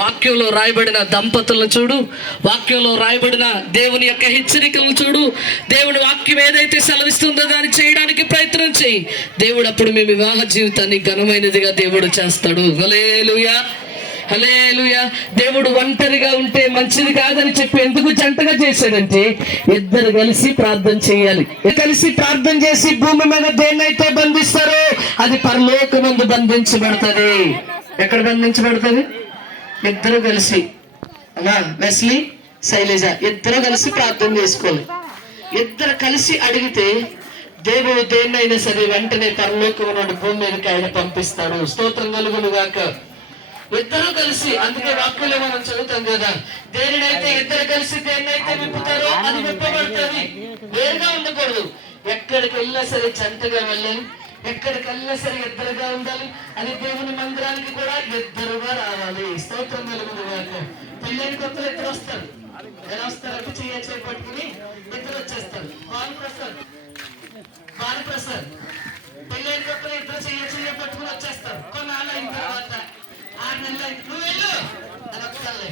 వాక్యంలో రాయబడిన దంపతులను చూడు, వాక్యంలో రాయబడిన దేవుని యొక్క హెచ్చరికలను చూడు. దేవుని వాక్యం ఏదైతే సెలవిస్తుందో దాన్ని చేయడానికి ప్రయత్నం చేయి. దేవుడు అప్పుడు మీ వివాహ జీవితాన్ని ఘనమైనదిగా దేవుడు చేస్తాడు. హల్లెలూయా, హల్లెలూయా. దేవుడు ఒంటరిగా ఉంటే మంచిది కాదని చెప్పి ఎందుకు జంటగా చేశాడంటే, ఇద్దరు కలిసి ప్రార్థన చేయాలి. కలిసి ప్రార్థన చేసి భూమి మీద దేన్నైతే బంధిస్తారో అది పరలోకమందు బంధించబడుతుంది. ఎక్కడ బంధించబడుతుంది? ఇద్దరు కలిసి. అమ్మా వెస్లీ, శైలజ ఇద్దరు కలిసి ప్రార్థన చేసుకోవాలి. ఇద్దరు కలిసి అడిగితే దేవుడు దేన్నైనా సరే వెంటనే పరలోకం నుండి భూమి మీదకి ఆయన పంపిస్తాడు. స్తోత్రం కలుగును గాక. ఇద్దరు కలిసి, అందుకే వాక్యంలో మనం చదువుతాం కదా, దేనినైతే ఇద్దరు కలిసి దేన్నైతే విప్పుతారో అది విప్పబడుతుంది. వేరుగా ఉండకూడదు. ఎక్కడికి వెళ్ళినా సరే జంటగా వెళ్ళాలి, ఎక్కడికి వెళ్ళినా సరే ఇద్దరుగా ఉండాలి. అది దేవుని మందిరానికి కూడా ఇద్దరుగా రావాలి. స్తోత్రం కలుగును గాక. పెళ్ళైన కొత్తలు ఇద్దరు వస్తారు. ఎలా వస్తారు అంటే చేయ పట్టుకుని ఇద్దరు వచ్చేస్తారు. బాలప్రసాద్ పెళ్ళైన కొత్తలు ఇద్దరు చేయ పట్టుకుని వచ్చేస్తారు. కొన్నాళ్ళు అయిన తర్వాత 6 నెలలు నువ్వు వెళ్ళు అని ఒకసారి